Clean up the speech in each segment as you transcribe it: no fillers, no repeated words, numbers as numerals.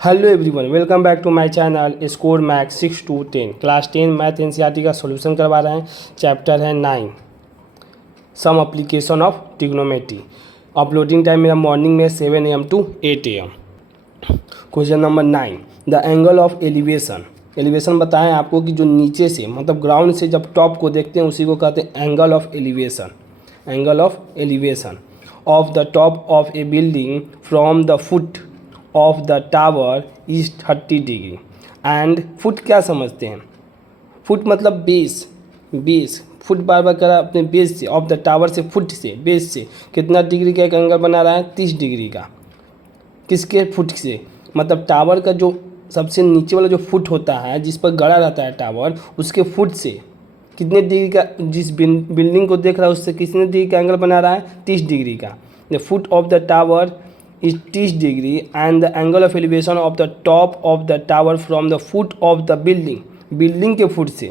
Hello everyone, welcome back to my channel Score Max 6 to 10 class 10 math NCERT का solution करवा रहे हैं। Chapter है 9 some application of trigonometry. Uploading time मेरा morning में 7 AM to 8 AM। Question number 9, the angle of elevation. Elevation बताएं आपको कि जो नीचे से मतलब ग्राउंड से जब टॉप को देखते हैं उसी को कहते हैं angle of elevation. Angle of elevation of the top of A building from the foot of the tower is 30 degree. And foot क्या समझते हैं? फुट मतलब बेस फुट बार बार करा अपने बेस से, ऑफ द टावर से, फुट से, बेस से कितना डिग्री का एक एंगल बना रहा है? 30 डिग्री का। किसके? फुट से। मतलब टावर का जो सबसे नीचे वाला जो फुट होता है जिस पर गड़ा रहता है टावर, उसके फुट से कितने डिग्री का, जिस बिल्डिंग को देख रहा है उससे कितने डिग्री का एंगल बना रहा है? 30 डिग्री का। The foot of the tower is 30 degree and the angle of elevation of the top of the tower from the foot of the building के फुट से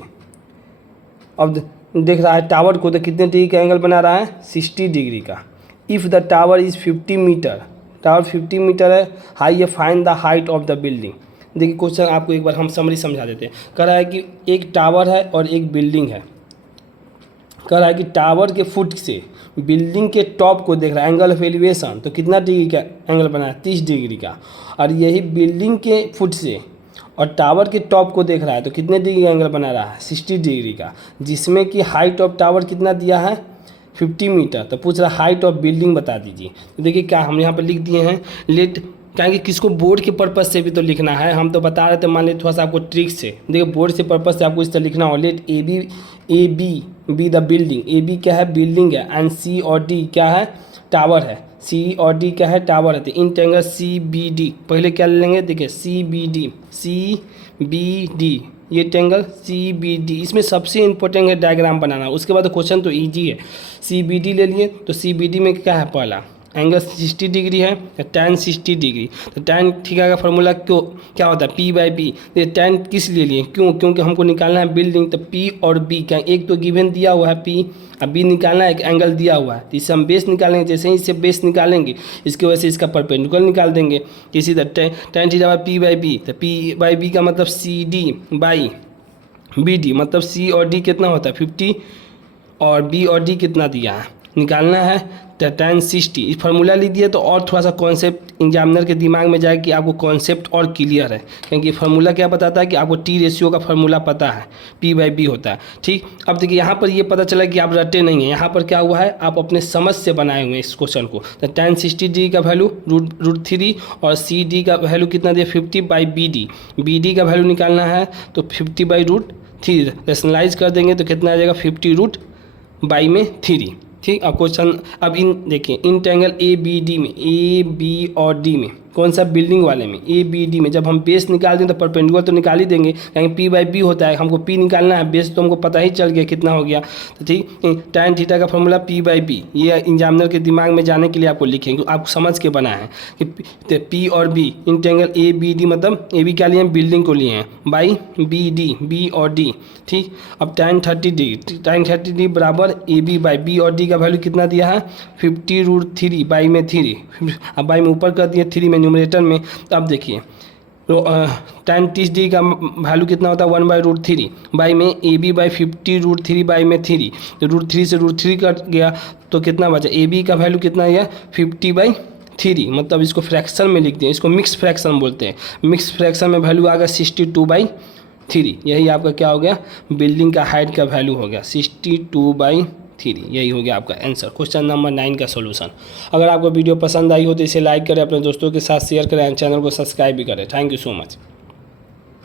अब देख रहा है टावर को, तो कितने डिग्री का एंगल बना रहा है? 60 डिग्री का। If the tower is 50 metre, tower 50 metre है हाई है, find the height of the building. देखिए क्वेश्चन आपको एक बार हम समरी समझा देते हैं। कह रहा है कि एक टावर है और एक बिल्डिंग है। कह रहा है कि टावर के फुट से बिल्डिंग के टॉप को देख रहा है, एंगल ऑफ एलिवेशन, तो कितना डिग्री का एंगल बना है? 30 डिग्री का। और यही बिल्डिंग के फुट से और टावर के टॉप को देख रहा है तो कितने डिग्री का एंगल बना रहा है? 60 डिग्री का। जिसमें कि हाइट ऑफ टावर कितना दिया है? 50 मीटर। तो पूछ रहा हाइट ऑफ बिल्डिंग बता दीजिए। तो देखिए क्या हम यहाँ पर लिख दिए हैं, लेट, क्या कि किसको बोर्ड के पर्पज़ से भी तो लिखना है। हम तो बता रहे थे, मान लीजिए थोड़ा सा आपको ट्रिक से, देखिए बोर्ड से पर्पज़ से आपको इस तरह लिखना हो। Let A B the building. A B क्या है? बिल्डिंग है। एंड सी और डी क्या है? टावर है। सी और डी क्या है? टावर है। तो in triangle C B D पहले क्या ले लेंगे? देखिए सी बी डी ये ट्रायंगल सी बी डी, इसमें सबसे इंपॉर्टेंट है डायग्राम बनाना। उसके बाद क्वेश्चन तो ईजी है। सी बी डी ले लिए, तो सी बी डी में क्या है? पहला एंगल 60 डिग्री है, तो tan 60 डिग्री। तो tan थीटा का फॉर्मूला क्यों क्या होता है? P by B. ये tan किस लिए लिए? क्यों? क्योंकि हमको निकालना है बिल्डिंग। तो P और B क्या, एक तो गिवन दिया हुआ है P, अब B निकालना है, एक एंगल दिया हुआ है। तो इससे हम बेस निकालेंगे। जैसे ही इससे बेस निकालेंगे इसकी वजह से इसका परपेंडिकुलर निकाल देंगे। इसी तरह tan theta by P by B. तो P बाई बी का मतलब CD बाई BD, मतलब C और D कितना होता है? 50 और B और D कितना दिया है निकालना है? तो tan 60। इस फार्मूला लिख दिए तो और थोड़ा सा कॉन्सेप्ट एग्जामिनर के दिमाग में जाए कि आपको कॉन्सेप्ट और क्लियर है। क्योंकि फार्मूला क्या बताता है कि आपको टी रेशियो का फार्मूला पता है, P बाई बी होता है। ठीक, अब देखिए यहाँ पर ये पता चला कि आप रटे नहीं हैं। यहाँ पर क्या हुआ है, आप अपने समझ से बनाए हुए हैं इस क्वेश्चन को। तो tan 60 डिग्री का वैल्यू रूट 3 और सी डी का वैल्यू कितना दिया? 50 बाई बी डी का वैल्यू निकालना है तो 50 बाई रूट 3 रेशनलाइज कर देंगे तो कितना आ जाएगा? 50 रूट बाई में 3। ठीक, अब क्वेश्चन अब इन देखिए in triangle A B D में, ए बी और डी में, कौन सा? बिल्डिंग वाले में, ए बी डी में जब हम बेस निकाल दें तो परपेंडिकुलर तो निकाल ही देंगे, क्योंकि P बाई बी होता है। हमको P निकालना है, बेस तो हमको पता ही चल गया कितना हो गया। तो ठीक, tan थीटा का फॉर्मूला P बाई बी, ये एग्जामिनर के दिमाग में जाने के लिए आपको लिखेंगे, आप समझ के बना है कि P और B in triangle A B D, मतलब ए बी क्या लिए हैं? बिल्डिंग को लिए हैं, बाई बी डी, बी और डी। ठीक, अब tan 30 डिग्री बराबर ए बी बाई बी और डी का वैल्यू कितना दिया है? 50 रूट 3 बाई में 3। अब बाई में ऊपर कर दिए, 3 में न्यूमरेटर में। तो अब देखिए tan 30 डिग्री का वैल्यू कितना होता है? 1 बाई रूट 3 बाई में A B by 50 root 3 by में 3। तो रूट 3 से रूट 3 कट गया तो कितना बचा? ए बी का वैल्यू कितना गया? 50 बाई 3। मतलब इसको फ्रैक्शन में लिखते हैं, इसको मिक्स फ्रैक्शन बोलते हैं। मिक्स फ्रैक्शन में वैल्यू आ गया 62 बाई 3। यही आपका क्या हो गया? बिल्डिंग का हाइट का वैल्यू हो गया 62 बाई 3। यही हो गया आपका आंसर, क्वेश्चन नंबर 9 का सॉल्यूशन। अगर आपको वीडियो पसंद आई हो तो इसे लाइक करें, अपने दोस्तों के साथ शेयर करें, चैनल को सब्सक्राइब भी करें। Thank you so much.